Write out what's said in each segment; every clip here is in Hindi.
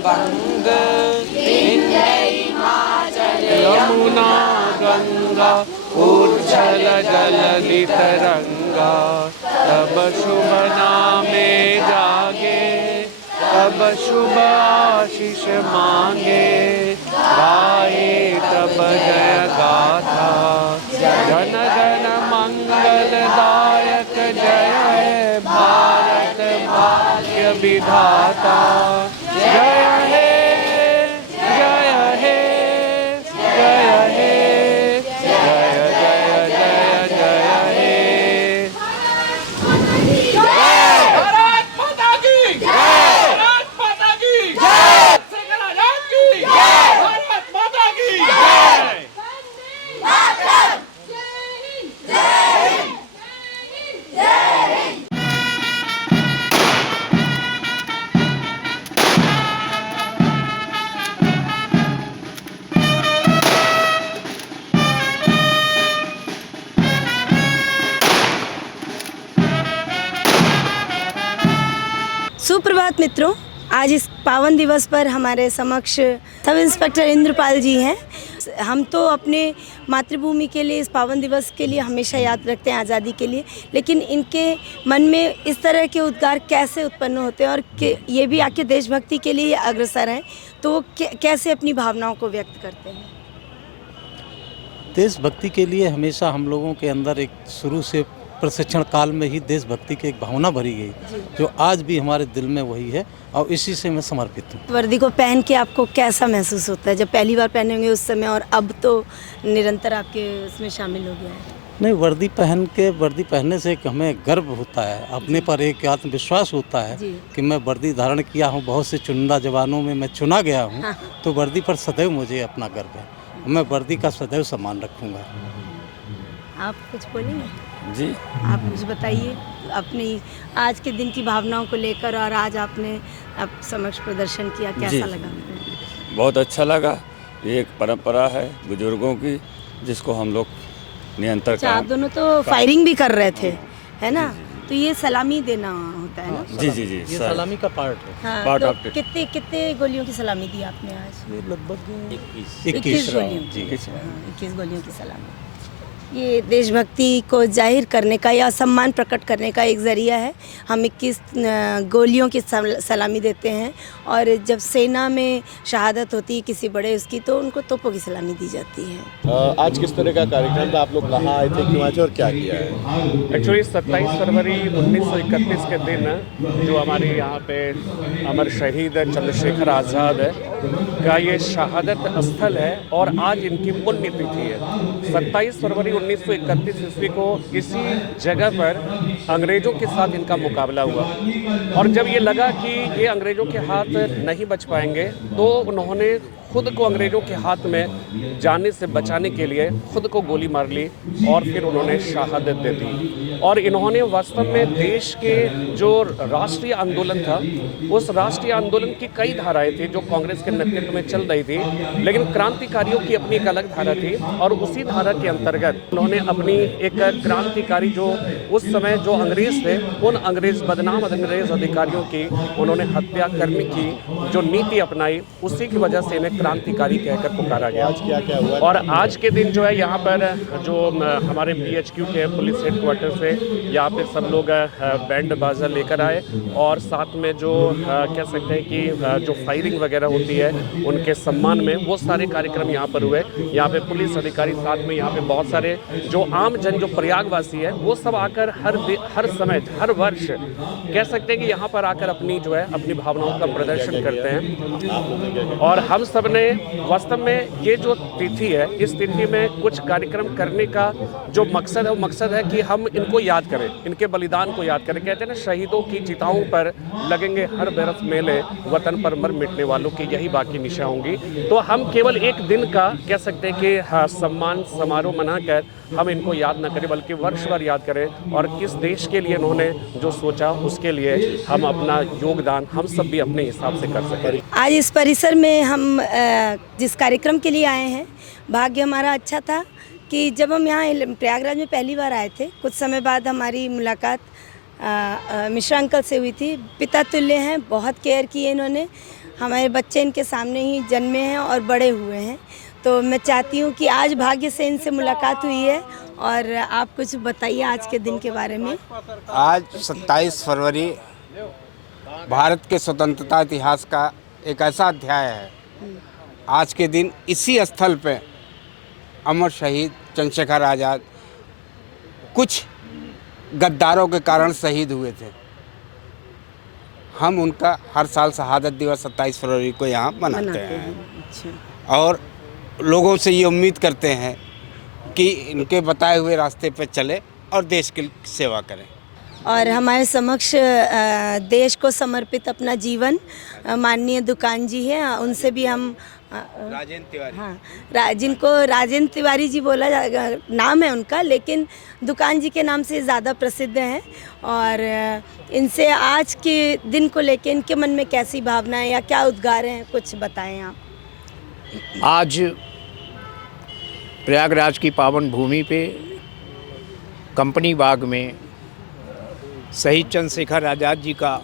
बंग विंध्य हिमाचल यमुना गंगा ऊर्जल जलधि तरंगा। तब शुभ नामे जागे तब शुभ आशीष मांगे। गाए तब जय गाथा जन गण मंगलदायक। जय हे भारत भाग्य विधाता। जय हे जय हे जय हे जय जय जय जय हे। भारत माता की जय। भारत माता की जय। सिंगराज की जय। भारत माता की जय। सुप्रभात मित्रों, आज इस पावन दिवस पर हमारे समक्ष सब इंस्पेक्टर इंद्रपाल जी हैं। हम तो अपने मातृभूमि के लिए इस पावन दिवस के लिए हमेशा याद रखते हैं, आज़ादी के लिए, लेकिन इनके मन में इस तरह के उद्गार कैसे उत्पन्न होते हैं और ये भी आके देशभक्ति के लिए अग्रसर हैं, तो वो कैसे अपनी भावनाओं को व्यक्त करते हैं? देशभक्ति के लिए हमेशा हम लोगों के अंदर एक शुरू से प्रशिक्षण काल में ही देशभक्ति की एक भावना भरी गई, जो आज भी हमारे दिल में वही है और इसी से मैं समर्पित हूँ। वर्दी को पहन के आपको कैसा महसूस होता है जब पहली बार पहनेंगे उस समय, और अब तो निरंतर आपके उसमें शामिल हो गया है? नहीं, वर्दी पहनने से एक हमें गर्व होता है, अपने पर एक आत्मविश्वास होता है कि मैं वर्दी धारण किया हूँ, बहुत से चुनिंदा जवानों में मैं चुना गया हूँ। हाँ। तो वर्दी पर सदैव मुझे अपना गर्व है, मैं वर्दी का सदैव सम्मान रखूँगा। आप कुछ बोलेंगे? जी, आप मुझे बताइए अपनी आज के दिन की भावनाओं को लेकर, और आज आपने आप समक्ष प्रदर्शन किया, कैसा लगा? बहुत अच्छा लगा। ये एक परंपरा है बुजुर्गों की, जिसको हम लोग निरंतर अच्छा, आप दोनों तो फायरिंग भी कर रहे थे, है ना? तो ये सलामी देना होता है ना? जी जी जी, ये सलामी का पार्ट है। हाँ, पार्ट तो ऑफ इट। कितने गोलियों की सलामी दी आपने आज? ये लगभग 21 गोलियों की। 21 गोलियों की सलामी। ये देशभक्ति को जाहिर करने का या सम्मान प्रकट करने का एक ज़रिया है। हम 21 गोलियों की सलामी देते हैं, और जब सेना में शहादत होती है किसी बड़े उसकी, तो उनको तोपों की सलामी दी जाती है। आज किस तरह का कार्यक्रम था? आप लोग कहाँ आए थे, क्यों आए थे और क्या किया है? एक्चुअली 27 फरवरी 1931 के दिन जो हमारे यहाँ पे अमर शहीद चंद्रशेखर आज़ाद का ये शहादत स्थल है, और आज इनकी पुण्यतिथि है। 27 फरवरी 1931 ईस्वी को इसी जगह पर अंग्रेजों के साथ इनका मुकाबला हुआ, और जब ये लगा कि ये अंग्रेजों के हाथ नहीं बच पाएंगे, तो उन्होंने खुद को अंग्रेजों के हाथ में जाने से बचाने के लिए खुद को गोली मार ली, और फिर उन्होंने शहादत दे दी। और इन्होंने वास्तव में देश के जो राष्ट्रीय आंदोलन था, उस राष्ट्रीय आंदोलन की कई धाराएं थी जो कांग्रेस के नेतृत्व में चल रही थी, लेकिन क्रांतिकारियों की अपनी एक अलग धारा थी, और उसी धारा के अंतर्गत उन्होंने अपनी एक क्रांतिकारी जो उस समय जो अंग्रेज थे, उन बदनाम अंग्रेज अधिकारियों की उन्होंने हत्या करने की जो नीति अपनाई, उसी की वजह से इन्हें क्रांतिकारी कहकर पुकारा गया। आज क्या क्या हुआ? और आज के दिन जो है यहाँ पर जो हमारे BHQ के पुलिस हेडक्वार्टर से यहाँ पे सब लोग बैंड बाजा लेकर आए, और साथ में जो कह सकते हैं कि जो फायरिंग वगैरह होती है उनके सम्मान में वो सारे कार्यक्रम यहाँ पर हुए। यहाँ पे पुलिस अधिकारी, साथ में यहाँ पे बहुत सारे जो आम जन, जो प्रयागवासी है, वो सब आकर हर समय, हर वर्ष कह सकते हैं कि यहाँ पर आकर अपनी जो है अपनी भावनाओं का प्रदर्शन करते हैं। और हम सब ने वास्तव में ये जो तिथि है, इस तिथि में कुछ कार्यक्रम करने का जो मकसद है, वो मकसद है कि हम इनको याद करें, इनके बलिदान को याद करें। कहते हैं ना, शहीदों की चिताओं पर लगेंगे हर बरस मेले, वतन पर मर मिटने वालों की यही बाकी निशा होंगी। तो हम केवल एक दिन का कह सकते हैं कि सम्मान समारोह मनाकर हम इनको याद न करें, बल्कि वर्ष भर याद करें, और किस देश के लिए इन्होंने जो सोचा उसके लिए हम अपना योगदान हम सब भी अपने हिसाब से कर सकें। आज इस परिसर में हम जिस कार्यक्रम के लिए आए हैं, भाग्य हमारा अच्छा था कि जब हम यहाँ प्रयागराज में पहली बार आए थे, कुछ समय बाद हमारी मुलाकात मिश्रा अंकल से हुई थी। पिता तुल्य हैं, बहुत केयर की है इन्होंने, हमारे बच्चे इनके सामने ही जन्मे हैं और बड़े हुए हैं। तो मैं चाहती हूँ कि आज भाग्य से इनसे मुलाकात हुई है और आप कुछ बताइए आज के दिन के बारे में। आज 27 फरवरी भारत के स्वतंत्रता इतिहास का एक ऐसा अध्याय है। आज के दिन इसी स्थल पे अमर शहीद चंद्रशेखर आज़ाद कुछ गद्दारों के कारण शहीद हुए थे। हम उनका हर साल शहादत दिवस 27 फरवरी को यहाँ मनाते हैं। अच्छा। और लोगों से ये उम्मीद करते हैं कि इनके बताए हुए रास्ते पर चले और देश की सेवा करें। और हमारे समक्ष देश को समर्पित अपना जीवन माननीय दुकान जी हैं, उनसे भी हम राजेंद्र तिवारी, हाँ, जिनको राजेंद्र तिवारी जी बोला नाम है उनका, लेकिन दुकान जी के नाम से ज़्यादा प्रसिद्ध हैं। और इनसे आज के दिन को लेकर इनके मन में कैसी भावनाएं या क्या उद्गार हैं, कुछ बताएं आप। आज प्रयागराज की पावन भूमि पे कंपनी बाग में शहीद चंद्रशेखर आज़ाद जी का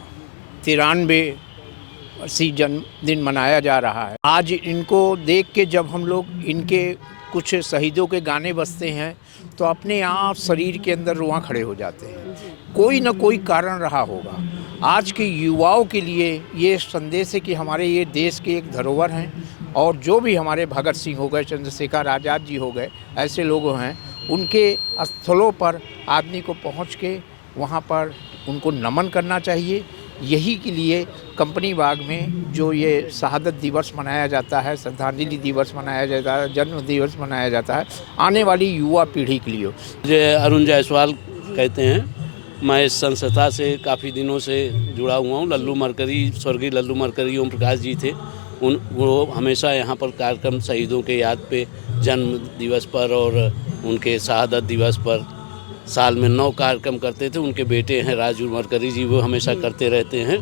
93वीं जन्मदिन मनाया जा रहा है। आज इनको देख के जब हम लोग इनके कुछ शहीदों के गाने बजते हैं तो अपने आप शरीर के अंदर रुआं खड़े हो जाते हैं। कोई ना कोई कारण रहा होगा। आज के युवाओं के लिए ये संदेश है कि हमारे ये देश के एक धरोहर हैं और जो भी हमारे भगत सिंह हो गए, चंद्रशेखर आज़ाद जी हो गए, ऐसे लोग हैं, उनके स्थलों पर आदमी को पहुंच के वहाँ पर उनको नमन करना चाहिए। यही के लिए कंपनी बाग में जो ये शहादत दिवस मनाया जाता है, श्रद्धांजलि दिवस मनाया जाता है, जन्म दिवस मनाया जाता है, आने वाली युवा पीढ़ी के लिए। मुझे अरुण जायसवाल कहते हैं। मैं इस संस्था से काफ़ी दिनों से जुड़ा हुआ हूँ। लल्लू मरकरी, स्वर्गीय लल्लू मरकरी ओम प्रकाश जी थे, वो हमेशा यहाँ पर कार्यक्रम शहीदों के याद पे जन्म दिवस पर और उनके शहादत दिवस पर साल में 9 कार्यक्रम करते थे। उनके बेटे हैं राजू मरकरी जी, वो हमेशा करते रहते हैं।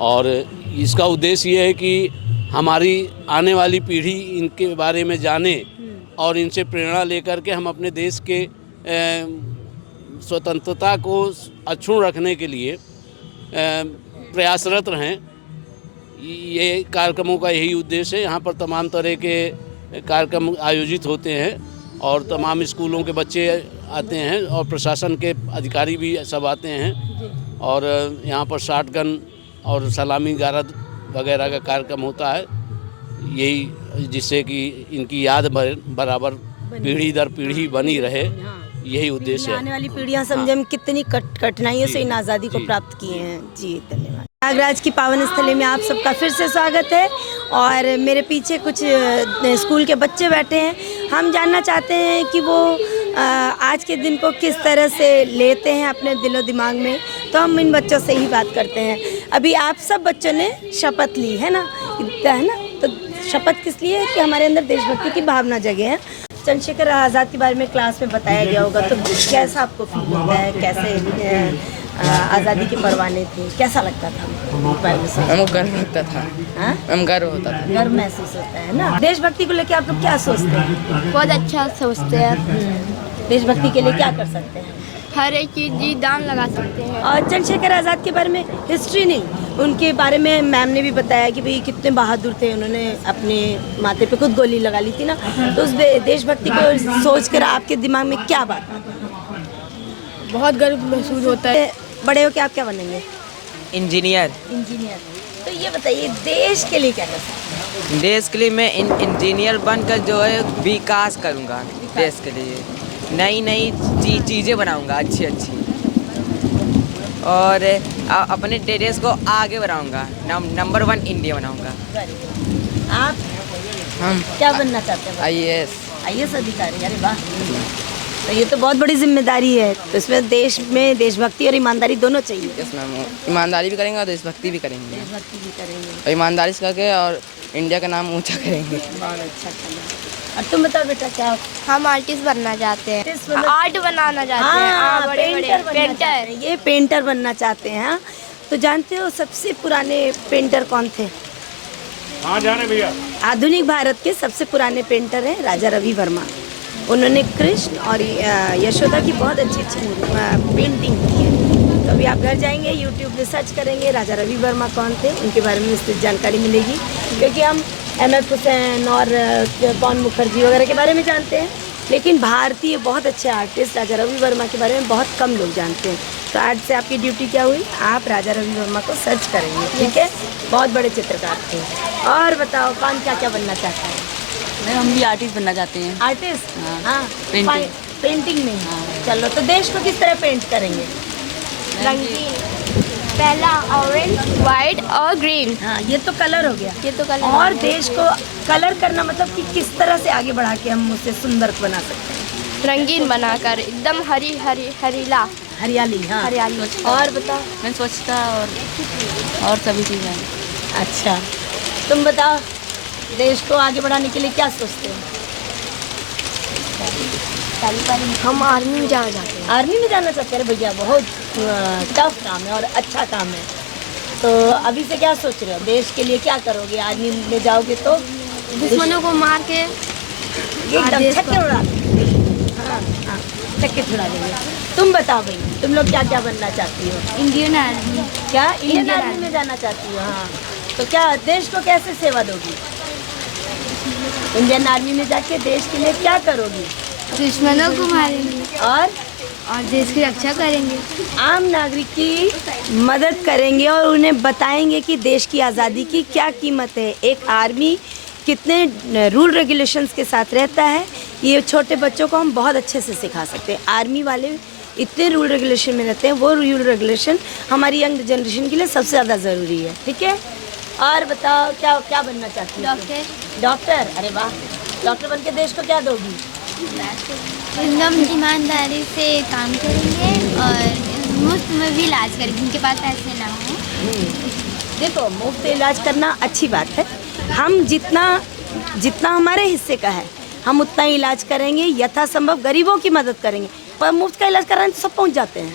और इसका उद्देश्य ये है कि हमारी आने वाली पीढ़ी इनके बारे में जाने और इनसे प्रेरणा लेकर के हम अपने देश के स्वतंत्रता को अक्षुण्ण रखने के लिए प्रयासरत रहें। ये कार्यक्रमों का यही उद्देश्य है। यहाँ पर तमाम तरह के कार्यक्रम आयोजित होते हैं और तमाम स्कूलों के बच्चे आते हैं और प्रशासन के अधिकारी भी सब आते हैं। और यहाँ पर शॉटगन और सलामी गारद वगैरह का कार्यक्रम होता है, यही जिससे कि इनकी याद बराबर पीढ़ी दर पीढ़ी बनी रहे, यही उद्देश्य है। आने वाली पीढ़ियाँ समझे हम कितनी कठिनाइयों से इन आज़ादी को प्राप्त किए हैं। जी धन्यवाद। प्रयागराज की पावन स्थली में आप सबका फिर से स्वागत है। और मेरे पीछे कुछ स्कूल के बच्चे बैठे हैं। हम जानना चाहते हैं कि वो आज के दिन को किस तरह से लेते हैं अपने दिलो दिमाग में, तो हम इन बच्चों से ही बात करते हैं। अभी आप सब बच्चों ने शपथ ली है ना, तो शपथ किस लिए है कि हमारे अंदर देशभक्ति की भावना जगे है। चंद्रशेखर आज़ाद के बारे में क्लास में बताया गया होगा, तो कैसा आपको फील होता है, कैसे आज़ादी के परवाने थे, कैसा लगता था? हमको गर्व लगता था। हाँ? हम गर्व होता था, गर्व महसूस होता है ना। देशभक्ति को लेकर आप लोग क्या सोचते हैं? बहुत अच्छा सोचते हैं। देशभक्ति के लिए क्या कर सकते हैं? हर एक चीज़ जी दान लगा सकते हैं। और चंद्रशेखर आज़ाद के बारे में हिस्ट्री नहीं, उनके बारे में मैम ने भी बताया कि भाई कितने बहादुर थे, उन्होंने अपने माथे पे खुद गोली लगा ली थी ना। तो उस देशभक्ति को सोचकर आपके दिमाग में क्या बात है? बहुत गर्व महसूस होता है। बड़े हो के आप क्या बनेंगे? इंजीनियर। इंजीनियर। तो ये बताइए देश के लिए क्या कर सकते हैं? देश के लिए मैं इंजीनियर बनकर जो है विकास करूँगा। देश के लिए नई नई चीज़ें बनाऊँगा, अच्छी अच्छी, और अपने देश को आगे बढ़ाऊँगा, नंबर 1 इंडिया बनाऊँगा। आप हम क्या बनना चाहते हैं? IAS। IAS अधिकारी। अरे वाह, तो ये तो बहुत बड़ी जिम्मेदारी है। तो इसमें देश में देशभक्ति और ईमानदारी दोनों चाहिए। यस मैम, ईमानदारी भी करेंगे और देशभक्ति भी करेंगे। देशभक्ति भी करेंगे और ईमानदारी से करके और इंडिया का नाम ऊंचा करेंगे। बहुत अच्छा करना। और तुम बताओ बेटा क्या? हम आर्टिस्ट बनना चाहते हैं, मतलब आर्ट बनाना चाहते हैं। हाँ, पेंटर। ये पेंटर बनना चाहते हैं। हाँ? तो जानते हो सबसे पुराने पेंटर कौन थे? हाँ जाने भैया। आधुनिक भारत के सबसे पुराने पेंटर हैं राजा रवि वर्मा। उन्होंने कृष्ण और यशोदा की बहुत अच्छी अच्छी पेंटिंग की है। तो अभी आप घर जाएंगे, यूट्यूब में सर्च करेंगे राजा रवि वर्मा कौन थे, उनके बारे में विस्तृत जानकारी मिलेगी। क्योंकि हम M.F. हुसैन और पवन मुखर्जी वगैरह के बारे में जानते हैं, लेकिन भारतीय बहुत अच्छे आर्टिस्ट राजा रवि वर्मा के बारे में बहुत कम लोग जानते हैं। तो आज से आपकी ड्यूटी क्या हुई, आप राजा रवि वर्मा को सर्च करेंगे, ठीक है। बहुत बड़े चित्रकार थे। और बताओ कौन क्या क्या बनना चाहता है? मैम हम भी आर्टिस्ट बनना चाहते हैं। आर्टिस्ट? हाँ, पेंटिंग। पेंटिंग में। चलो, तो देश को किस तरह पेंट करेंगे? रंगीन, पहला ऑरेंज, वाइट और ग्रीन। हाँ, ये तो कलर हो गया। ये तो कलर। और देश को कलर करना मतलब कि किस तरह से आगे बढ़ा के हम उसे सुंदर बना सकते हैं? रंगीन बनाकर एकदम हरीला हरियाली। हाँ, हरियाली। और बताओ? मैं स्वच्छता और सभी चीज़ें। अच्छा, तुम बताओ, देश को आगे बढ़ाने के लिए क्या सोचते हो? हम आर्मी में जाना चाहते हैं। आर्मी में जाना चाहते हैं? भैया बहुत टफ काम है और अच्छा काम है। तो अभी से क्या सोच रहे हो, देश के लिए क्या करोगे? आर्मी में जाओगे तो दुश्मनों को मार के एकदम छक्के उड़ा देंगे। हाँ, छक्के छुड़ा देंगे। तुम बताओ भाई, तुम लोग क्या क्या बनना चाहती हो? Indian army. क्या इंडियन आर्मी में जाना चाहती हो? हाँ, तो क्या देश को कैसे सेवा दोगी? इंडियन आर्मी में जाके देश के लिए क्या करोगी? दुश्मनों को मारेंगे और देश की रक्षा करेंगे। आम नागरिक की मदद करेंगे और उन्हें बताएंगे कि देश की आज़ादी की क्या कीमत है, एक आर्मी कितने रूल रेगुलेशंस के साथ रहता है। ये छोटे बच्चों को हम बहुत अच्छे से सिखा सकते हैं। आर्मी वाले इतने रूल रेगुलेशन में रहते हैं, वो रूल रेगुलेशन हमारी यंग जनरेशन के लिए सबसे ज़्यादा ज़रूरी है, ठीक है। और बताओ, क्या क्या बनना चाहती हो? डॉक्टर। डॉक्टर? अरे वाह, डॉक्टर बन के देश को क्या दोगी? एकदम ईमानदारी से काम करेंगे और मुफ्त में भी इलाज करेंगे, जिनके पास पैसे ना हो। देखो, मुफ्त इलाज करना अच्छी बात है। हम जितना हमारे हिस्से का है हम उतना ही इलाज करेंगे, यथासंभव गरीबों की मदद करेंगे। पर मुफ्त का इलाज कराने तो सब पहुंच जाते हैं,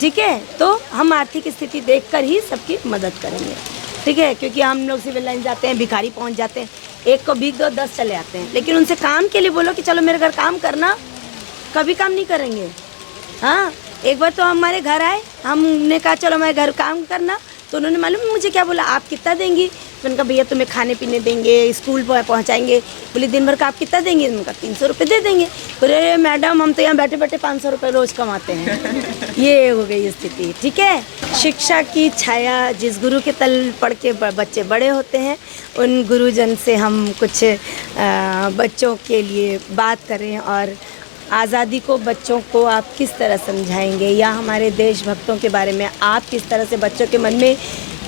ठीक है। तो हम आर्थिक स्थिति देखकर ही सबकी मदद करेंगे, ठीक है। क्योंकि हम लोग सिविल लाइन जाते हैं, भिखारी पहुंच जाते हैं, एक को भीख दो 10 चले आते हैं। लेकिन उनसे काम के लिए बोलो कि चलो मेरे घर काम करना, कभी काम नहीं करेंगे। हाँ, एक बार तो हमारे घर आए, हमने कहा चलो हमारे घर काम करना, तो उन्होंने मालूम मुझे क्या बोला, आप कितना देंगी? मैंने कहा भैया तुम्हें खाने पीने देंगे, स्कूल पहुँचाएंगे। बोले दिन भर का आप कितना देंगे? मैंने कहा 300 रुपये दे देंगे। बोले मैडम हम तो यहाँ बैठे बैठे 500 रुपये रोज़ कमाते हैं। ये हो गई स्थिति, ठीक है। शिक्षा की छाया, जिस गुरु के तल पढ़ के बच्चे बड़े होते हैं, उन गुरुजन से हम कुछ बच्चों के लिए बात करें। और आज़ादी को बच्चों को आप किस तरह समझाएंगे, या हमारे देशभक्तों के बारे में आप किस तरह से बच्चों के मन में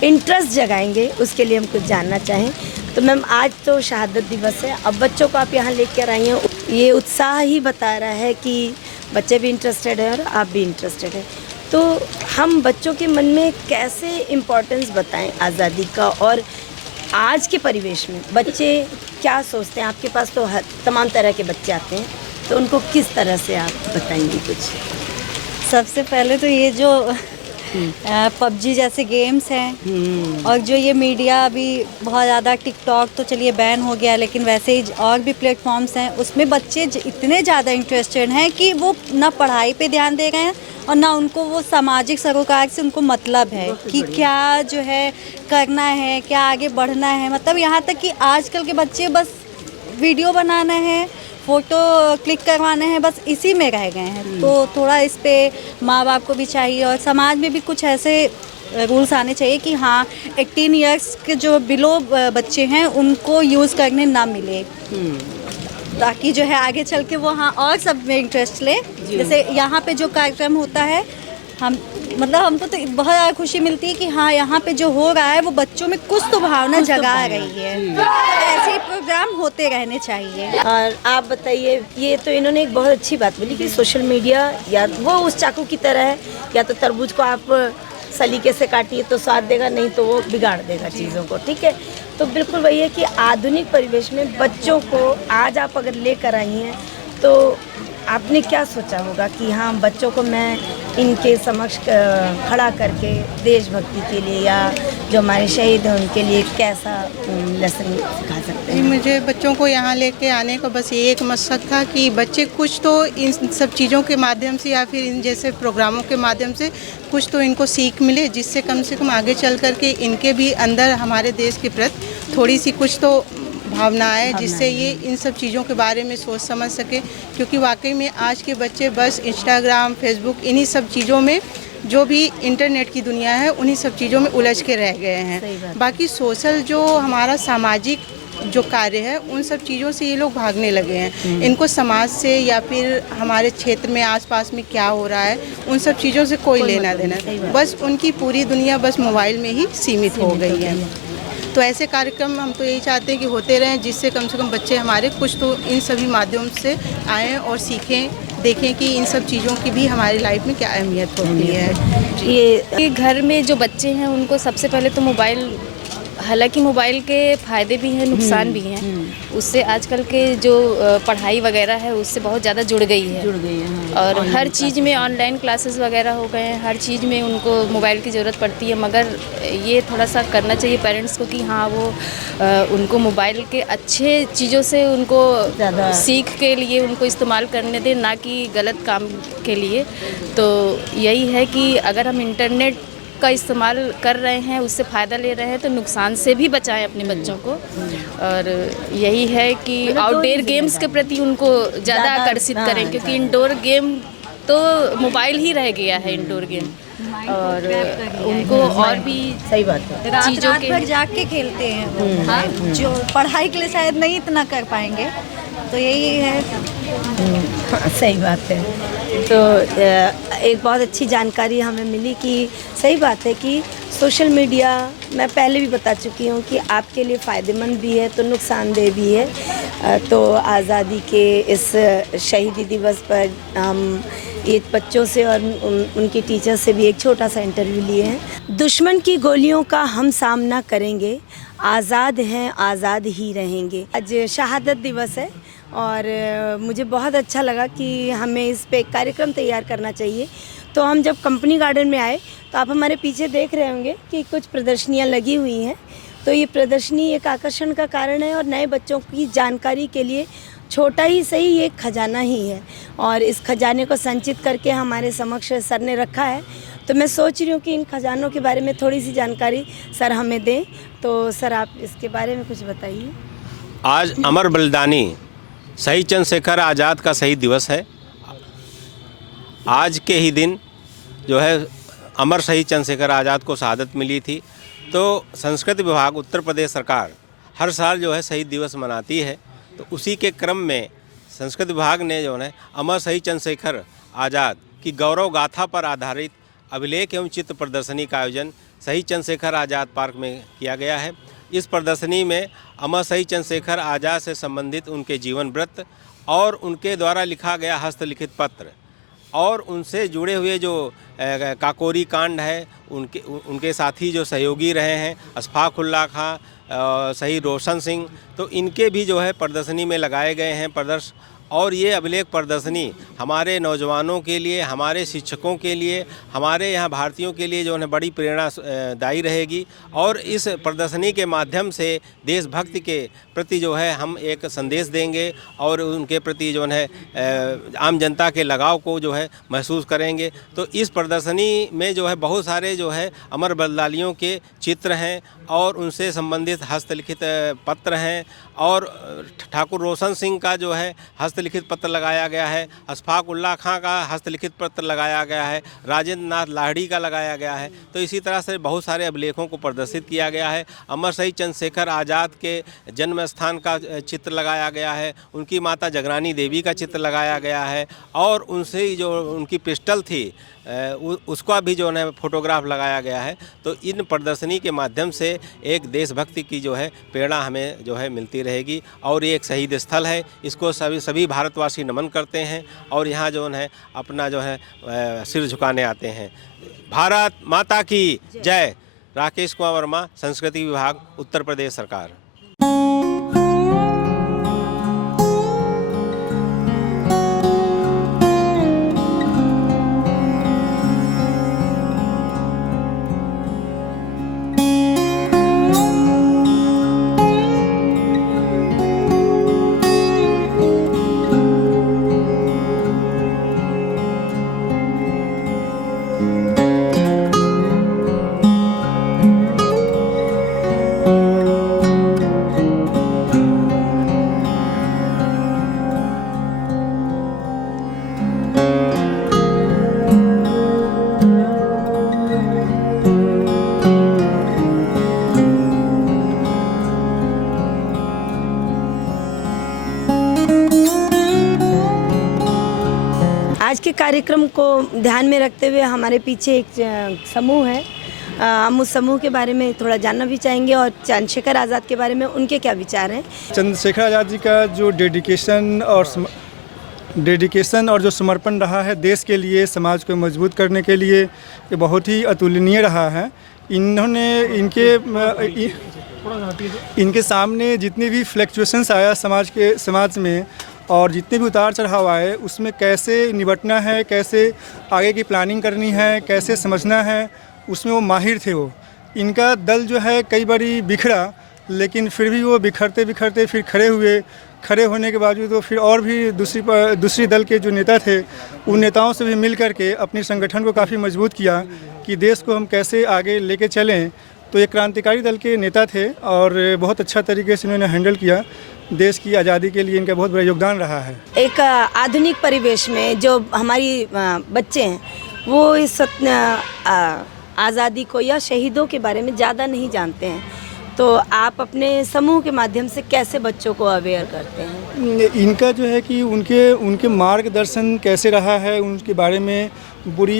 इंटरेस्ट जगाएंगे, उसके लिए हम कुछ जानना चाहें। तो मैम, आज तो शहादत दिवस है, अब बच्चों को आप यहाँ लेकर आई हैं, ये उत्साह ही बता रहा है कि बच्चे भी इंटरेस्टेड हैं और आप भी इंटरेस्टेड हैं। तो हम बच्चों के मन में कैसे इम्पोर्टेंस बताएं आज़ादी का, और आज के परिवेश में बच्चे क्या सोचते हैं? आपके पास तो तमाम तरह के बच्चे आते हैं, तो उनको किस तरह से आप बताएंगे कुछ? सबसे पहले तो ये जो पबजी जैसे गेम्स हैं, और जो ये मीडिया अभी बहुत ज़्यादा, टिकटॉक तो चलिए बैन हो गया, लेकिन वैसे ही और भी प्लेटफॉर्म्स हैं, उसमें बच्चे इतने ज़्यादा इंटरेस्टेड हैं कि वो ना पढ़ाई पे ध्यान दे रहे हैं और ना उनको वो सामाजिक सरोकार से उनको मतलब है कि क्या जो है करना है, क्या आगे बढ़ना है। मतलब यहाँ तक कि आजकल के बच्चे बस वीडियो बनाना है, फ़ोटो क्लिक करवाना है, बस इसी में रह गए हैं। तो थोड़ा इस पे माँ बाप को भी चाहिए और समाज में भी कुछ ऐसे रूल्स आने चाहिए कि हाँ 18 इयर्स के जो बिलो बच्चे हैं उनको यूज़ करने ना मिले, ताकि जो है आगे चल के वो हाँ और सब में इंटरेस्ट ले। जैसे यहाँ पे जो कार्यक्रम होता है, हमको तो बहुत ज़्यादा खुशी मिलती है कि हाँ यहाँ पे जो हो रहा है वो बच्चों में कुछ तो भावना जगा रही है। ऐसे ही प्रोग्राम होते रहने चाहिए। और आप बताइए, ये तो इन्होंने एक बहुत अच्छी बात बोली कि सोशल मीडिया या वो उस चाकू की तरह है, या तो तरबूज को आप सलीके से काटिए तो स्वाद देगा, नहीं तो वो बिगाड़ देगा चीज़ों को, ठीक है। तो बिल्कुल वही है कि आधुनिक परिवेश में बच्चों को आज आप अगर लेकर आई हैं तो आपने क्या सोचा होगा कि हाँ बच्चों को मैं इनके समक्ष खड़ा करके देशभक्ति के लिए या जो हमारे शहीद हैं उनके लिए कैसा लेसन सिखा सकते हैं? मुझे बच्चों को यहाँ लेके आने का बस ये एक मकसद था कि बच्चे कुछ तो इन सब चीज़ों के माध्यम से या फिर इन जैसे प्रोग्रामों के माध्यम से कुछ तो इनको सीख मिले, जिससे कम से कम आगे चल कर के इनके भी अंदर हमारे देश के प्रति थोड़ी सी कुछ तो भावना है, जिससे ये इन सब चीज़ों के बारे में सोच समझ सके। क्योंकि वाकई में आज के बच्चे बस इंस्टाग्राम, फेसबुक, इन्हीं सब चीज़ों में, जो भी इंटरनेट की दुनिया है, उन्हीं सब चीज़ों में उलझ के रह गए हैं। बाकी सोशल जो हमारा सामाजिक जो कार्य है, उन सब चीज़ों से ये लोग भागने लगे हैं। इनको समाज से या फिर हमारे क्षेत्र में आसपास में क्या हो रहा है, उन सब चीज़ों से कोई लेना देना, बस उनकी पूरी दुनिया बस मोबाइल में ही सीमित हो गई है। तो ऐसे कार्यक्रम हम तो यही चाहते हैं कि होते रहें, जिससे कम से कम बच्चे हमारे कुछ तो इन सभी माध्यम से आएँ और सीखें, देखें कि इन सब चीज़ों की भी हमारी लाइफ में क्या अहमियत होती है। ये घर में जो बच्चे हैं उनको सबसे पहले तो मोबाइल, हालांकि मोबाइल के फ़ायदे भी हैं, नुकसान भी हैं। उससे आजकल के जो पढ़ाई वगैरह है उससे बहुत ज़्यादा जुड़ गई है और हर चीज़ में ऑनलाइन क्लासेस वगैरह हो गए हैं, हर चीज़ में उनको मोबाइल की ज़रूरत पड़ती है। मगर ये थोड़ा सा करना चाहिए पेरेंट्स को कि हाँ वो उनको मोबाइल के अच्छे चीज़ों से उनको सीख के लिए उनको इस्तेमाल करने दें, ना कि गलत काम के लिए। तो यही है कि अगर हम इंटरनेट का इस्तेमाल कर रहे हैं, उससे फ़ायदा ले रहे हैं, तो नुकसान से भी बचाएं अपने बच्चों को। और यही है कि आउटडोर गेम्स के प्रति उनको ज़्यादा आकर्षित करें, क्योंकि इंडोर गेम तो मोबाइल ही रह गया है इंडोर गेम, और उनको और भी सही बात है, रात भर जाग के खेलते हैं वो। हाँ, जो पढ़ाई के लिए शायद नहीं इतना कर पाएंगे, तो यही है। हाँ, सही बात है। तो एक बहुत अच्छी जानकारी हमें मिली कि सही बात है कि सोशल मीडिया, मैं पहले भी बता चुकी हूँ कि आपके लिए फ़ायदेमंद भी है तो नुकसानदेह भी है। तो आज़ादी के इस शहीदी दिवस पर हम ये बच्चों से और उनके टीचर से भी एक छोटा सा इंटरव्यू लिए हैं। दुश्मन की गोलियों का हम सामना करेंगे, आज़ाद हैं आज़ाद ही रहेंगे। आज शहादत दिवस है और मुझे बहुत अच्छा लगा कि हमें इस पे एक कार्यक्रम तैयार करना चाहिए। तो हम जब कंपनी गार्डन में आए तो आप हमारे पीछे देख रहे होंगे कि कुछ प्रदर्शनियाँ लगी हुई हैं। तो ये प्रदर्शनी एक आकर्षण का कारण है और नए बच्चों की जानकारी के लिए छोटा ही सही ये खजाना ही है, और इस खजाने को संचित करके हमारे समक्ष सर ने रखा है। तो मैं सोच रही हूँ कि इन खजानों के बारे में थोड़ी सी जानकारी सर हमें दें। तो सर आप इसके बारे में कुछ बताइए। आज अमर बलिदानी शहीद चंद्रशेखर आज़ाद का शहीद दिवस है। आज के ही दिन जो है अमर शहीद चंद्रशेखर आज़ाद को शहादत मिली थी। तो संस्कृति विभाग उत्तर प्रदेश सरकार हर साल जो है शहीद दिवस मनाती है। तो उसी के क्रम में संस्कृति विभाग ने जो है अमर शहीद चंद्रशेखर आज़ाद की गौरव गाथा पर आधारित अभिलेख एवं चित्र प्रदर्शनी का आयोजन शहीद चंद्रशेखर आज़ाद पार्क में किया गया है। इस प्रदर्शनी में अमर शहीद चंद्रशेखर आज़ाद से संबंधित उनके जीवन वृत्त और उनके द्वारा लिखा गया हस्तलिखित पत्र और उनसे जुड़े हुए जो काकोरी कांड है, उनके साथी जो सहयोगी रहे हैं अशफाकुल्ला खां, शहीद रोशन सिंह, तो इनके भी जो है प्रदर्शनी में लगाए गए हैं प्रदर्शन। और ये अभिलेख प्रदर्शनी हमारे नौजवानों के लिए, हमारे शिक्षकों के लिए, हमारे यहाँ भारतीयों के लिए जो है बड़ी प्रेरणादायी रहेगी। और इस प्रदर्शनी के माध्यम से देशभक्ति के प्रति जो है हम एक संदेश देंगे और उनके प्रति जो है आम जनता के लगाव को जो है महसूस करेंगे। तो इस प्रदर्शनी में जो है बहुत सारे जो है अमर बलिदानियों के चित्र हैं और उनसे संबंधित हस्तलिखित पत्र हैं और ठाकुर रोशन सिंह का जो है हस्तलिखित पत्र लगाया गया है, अशफाकुल्ला खां का हस्तलिखित पत्र लगाया गया है, राजेंद्र नाथ लाहिड़ी का लगाया गया है। तो इसी तरह से बहुत सारे अभिलेखों को प्रदर्शित किया गया है। अमर शहीद चंद्रशेखर आज़ाद के जन्म स्थान का चित्र लगाया गया है, उनकी माता जगरानी देवी का चित्र लगाया गया है और उनसे जो उनकी पिस्टल थी उसका भी जो है फोटोग्राफ लगाया गया है। तो इन प्रदर्शनी के माध्यम से एक देशभक्ति की जो है प्रेरणा हमें जो है मिलती रहेगी और ये एक शहीद स्थल है। इसको सभी भारतवासी नमन करते हैं और यहाँ जो है अपना जो है सिर झुकाने आते हैं। भारत माता की जय। राकेश कुमार वर्मा, संस्कृति विभाग, उत्तर प्रदेश सरकार। आज के कार्यक्रम को ध्यान में रखते हुए हमारे पीछे एक समूह है। हम उस समूह के बारे में थोड़ा जानना भी चाहेंगे और चंद्रशेखर आज़ाद के बारे में उनके क्या विचार हैं। चंद्रशेखर आज़ाद जी का जो डेडिकेशन और जो समर्पण रहा है देश के लिए, समाज को मजबूत करने के लिए, ये बहुत ही अतुलनीय रहा है। इन्होंने इनके सामने जितनी भी फ्लक्चुएशंस आया समाज में और जितने भी उतार चढ़ाव आए, उसमें कैसे निपटना है, कैसे आगे की प्लानिंग करनी है, कैसे समझना है, उसमें वो माहिर थे। वो इनका दल जो है कई बारी बिखरा, लेकिन फिर भी वो बिखरते बिखरते फिर खड़े होने के बावजूद वो फिर और भी दूसरी दल के जो नेता थे उन नेताओं से भी मिल करके अपने संगठन को काफ़ी मजबूत किया कि देश को हम कैसे आगे लेके चलें। तो एक क्रांतिकारी दल के नेता थे और बहुत अच्छा तरीके से इन्होंने हैंडल किया। देश की आज़ादी के लिए इनका बहुत बड़ा योगदान रहा है। एक आधुनिक परिवेश में जो हमारी बच्चे हैं वो इस आज़ादी को या शहीदों के बारे में ज़्यादा नहीं जानते हैं, तो आप अपने समूह के माध्यम से कैसे बच्चों को अवेयर करते हैं? इनका जो है कि उनके मार्गदर्शन कैसे रहा है, उनके बारे में पूरी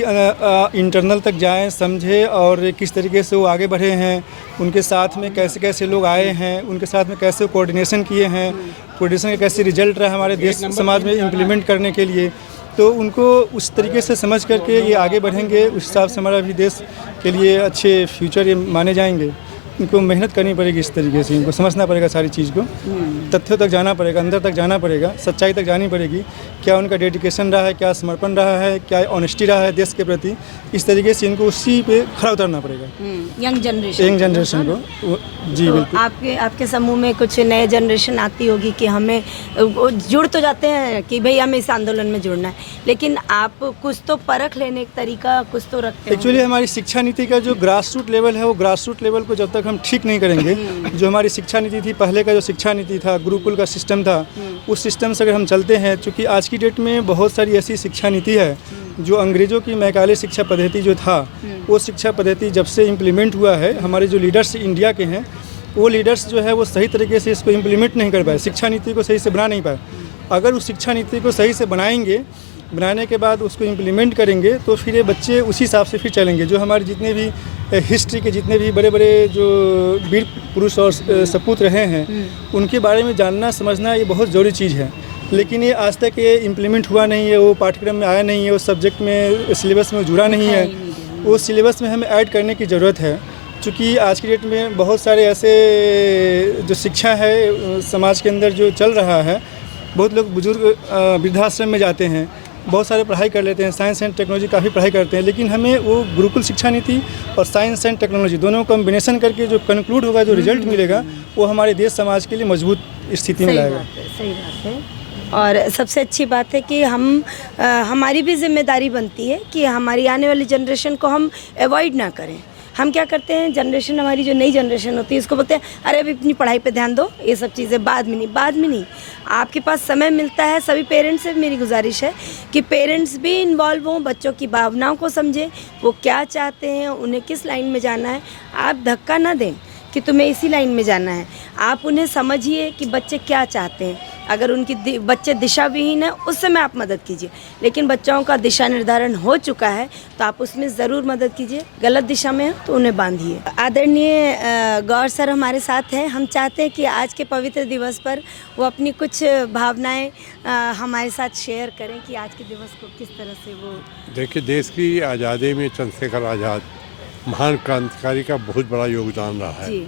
इंटरनल तक जाएं, समझें और किस तरीके से वो आगे बढ़े हैं, उनके साथ में कैसे कैसे लोग आए हैं, उनके साथ में कैसे कोऑर्डिनेशन किए हैं, कोऑर्डिनेशन का कैसे रिजल्ट रहा हमारे देश समाज में इम्प्लीमेंट करने के लिए। तो उनको उस तरीके से समझ करके ये आगे बढ़ेंगे, उस हिसाब से हमारा भी देश के लिए अच्छे फ्यूचर ये माने जाएंगे। इनको मेहनत करनी पड़ेगी, इस तरीके से इनको समझना पड़ेगा सारी चीज़ को, तथ्यों तक जाना पड़ेगा, अंदर तक जाना पड़ेगा, सच्चाई तक जानी पड़ेगी, क्या उनका डेडिकेशन रहा है, क्या समर्पण रहा है, क्या ऑनेस्टी रहा है देश के प्रति। इस तरीके से इनको उसी पे खड़ा उतरना पड़ेगा यंग जनरेशन को। जी बिल्कुल। आपके समूह में कुछ नए जनरेशन आती होगी कि हमें जुड़ तो जाते हैं कि भाई हमें इस आंदोलन में जुड़ना है, लेकिन आप कुछ तो परख लेने का तरीका कुछ तो रखते हैं। एक्चुअली हमारी शिक्षा नीति का जो ग्रास रूट लेवल है, वो ग्रास रूट लेवल को जब तक हम ठीक नहीं करेंगे, जो हमारी शिक्षा नीति थी, पहले का जो शिक्षा नीति था, गुरुकुल का सिस्टम था, उस सिस्टम से अगर हम चलते हैं, चूँकि आज की डेट में बहुत सारी ऐसी शिक्षा नीति है जो अंग्रेज़ों की मैकाले शिक्षा पद्धति जो था, वो शिक्षा पद्धति जब से इम्प्लीमेंट हुआ है, हमारे जो लीडर्स इंडिया के हैं वो लीडर्स जो है वो सही तरीके से इसको इम्प्लीमेंट नहीं कर पाए, शिक्षा नीति को सही से बना नहीं पाए। अगर उस शिक्षा नीति को सही से बनाएंगे, बनाने के बाद उसको इम्प्लीमेंट करेंगे, तो फिर ये बच्चे उसी हिसाब से फिर चलेंगे। जो हमारे जितने भी हिस्ट्री के जितने भी बड़े बड़े जो वीर पुरुष और सपूत रहे हैं, उनके बारे में जानना समझना ये बहुत ज़रूरी चीज़ है, लेकिन ये आज तक ये इम्प्लीमेंट हुआ नहीं है, वो पाठ्यक्रम में आया नहीं है, उस सब्जेक्ट में सिलेबस में जुड़ा नहीं है। वो सिलेबस में हमें ऐड करने की ज़रूरत है, क्योंकि आज की डेट में बहुत सारे ऐसे जो शिक्षा है समाज के अंदर जो चल रहा है, बहुत लोग बुजुर्ग वृद्धाश्रम में जाते हैं, बहुत सारे पढ़ाई कर लेते हैं, साइंस एंड टेक्नोलॉजी काफ़ी पढ़ाई करते हैं, लेकिन हमें वो गुरुकुल शिक्षा नीति और साइंस एंड टेक्नोलॉजी दोनों को कॉम्बिनेशन करके जो कंक्लूड होगा, जो रिजल्ट मिलेगा, वो हमारे देश समाज के लिए मजबूत स्थिति में लाएगा। सही बात है। और सबसे अच्छी बात है कि हमारी भी जिम्मेदारी बनती है कि हमारी आने वाली जनरेशन को हम अवॉइड ना करें। हम क्या करते हैं, जनरेशन हमारी जो नई जनरेशन होती है इसको बोलते हैं अरे अभी अपनी पढ़ाई पे ध्यान दो, ये सब चीज़ें बाद में नहीं। आपके पास समय मिलता है, सभी पेरेंट्स से मेरी गुजारिश है कि पेरेंट्स भी इन्वॉल्व हों, बच्चों की भावनाओं को समझें, वो क्या चाहते हैं, उन्हें किस लाइन में जाना है। आप धक्का ना दें कि तुम्हें इसी लाइन में जाना है, आप उन्हें समझिए कि बच्चे क्या चाहते हैं। अगर उनकी बच्चे दिशा विहीन है, उस समय आप मदद कीजिए, लेकिन बच्चों का दिशा निर्धारण हो चुका है तो आप उसमें ज़रूर मदद कीजिए। गलत दिशा में है तो उन्हें बांधिए। आदरणीय गौर सर हमारे साथ हैं। हम चाहते हैं कि आज के पवित्र दिवस पर वो अपनी कुछ भावनाएं हमारे साथ शेयर करें कि आज के दिवस को किस तरह से वो। देखिए, देश की आज़ादी में चंद्रशेखर आज़ाद महान क्रांतिकारी का बहुत बड़ा योगदान रहा है।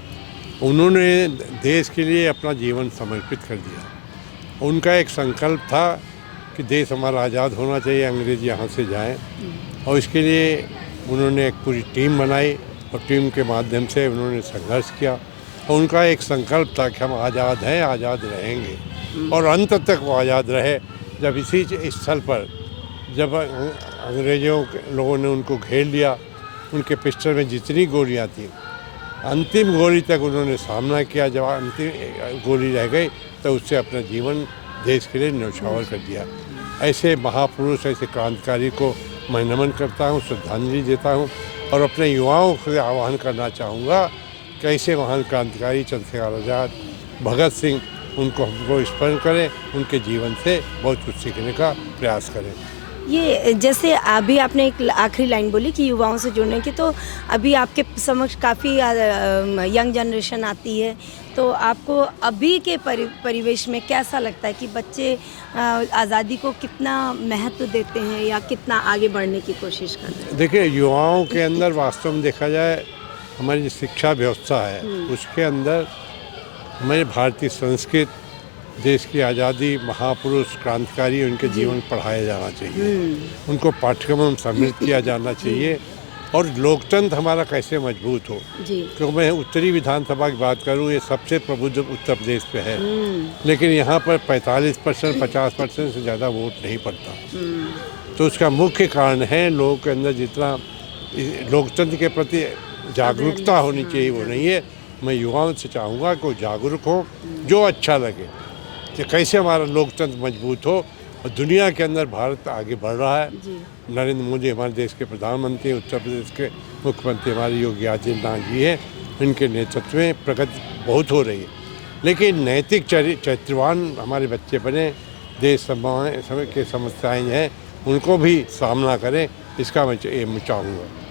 उन्होंने देश के लिए अपना जीवन समर्पित कर दिया। उनका एक संकल्प था कि देश हमारा आज़ाद होना चाहिए, अंग्रेज यहाँ से जाएं, और इसके लिए उन्होंने एक पूरी टीम बनाई और टीम के माध्यम से उन्होंने संघर्ष किया। और उनका एक संकल्प था कि हम आज़ाद हैं, आज़ाद रहेंगे, और अंत तक वो आज़ाद रहे। जब इसी स्थल पर जब अंग्रेज़ों के लोगों ने उनको घेर लिया, उनके पिस्टल में जितनी गोलियाँ थीं, अंतिम गोली तक उन्होंने सामना किया। जब अंतिम गोली रह गई तो उससे अपना जीवन देश के लिए न्यौछावर कर दिया। ऐसे महापुरुष, ऐसे क्रांतिकारी को मैं नमन करता हूँ, श्रद्धांजलि देता हूँ, और अपने युवाओं को आह्वान करना चाहूँगा कि ऐसे महान क्रांतिकारी चंद्रशेखर आज़ाद, भगत सिंह, उनको हमको स्मरण करें, उनके जीवन से बहुत कुछ सीखने का प्रयास करें। ये जैसे अभी आपने एक आखिरी लाइन बोली कि युवाओं से जुड़ने की, तो अभी आपके समक्ष काफ़ी यंग जनरेशन आती है, तो आपको अभी के परिवेश में कैसा लगता है कि बच्चे आज़ादी को कितना महत्व देते हैं या कितना आगे बढ़ने की कोशिश कर रहे हैं? देखिए, युवाओं के अंदर वास्तव में देखा जाए हमारी जो शिक्षा व्यवस्था है उसके अंदर हमारी भारतीय संस्कृत, देश की आज़ादी, महापुरुष, क्रांतिकारी, उनके जीवन पढ़ाया जाना चाहिए, उनको पाठ्यक्रम में सम्मिलित किया जाना चाहिए, और लोकतंत्र हमारा कैसे मजबूत हो। क्योंकि मैं उत्तरी विधानसभा की बात करूं, ये सबसे प्रबुद्ध उत्तर प्रदेश पे है, लेकिन यहाँ पर 45%, 50% से ज़्यादा वोट नहीं पड़ता। तो उसका मुख्य कारण है लोगों के अंदर जितना लोकतंत्र के प्रति जागरूकता होनी चाहिए वो नहीं है। मैं युवाओं से चाहूँगा कि वो जागरूक हो, जो अच्छा लगे, कि कैसे हमारा लोकतंत्र मजबूत हो। और दुनिया के अंदर भारत आगे बढ़ रहा है। नरेंद्र मोदी हमारे देश के प्रधानमंत्री, उत्तर प्रदेश के मुख्यमंत्री हमारे योगी आदित्यनाथ जी हैं, इनके नेतृत्व में प्रगति बहुत हो रही है। लेकिन नैतिक चरित्रवान हमारे बच्चे बने, देश समय के समस्याएँ हैं उनको भी सामना करें, इसका मैं चाहूँगा।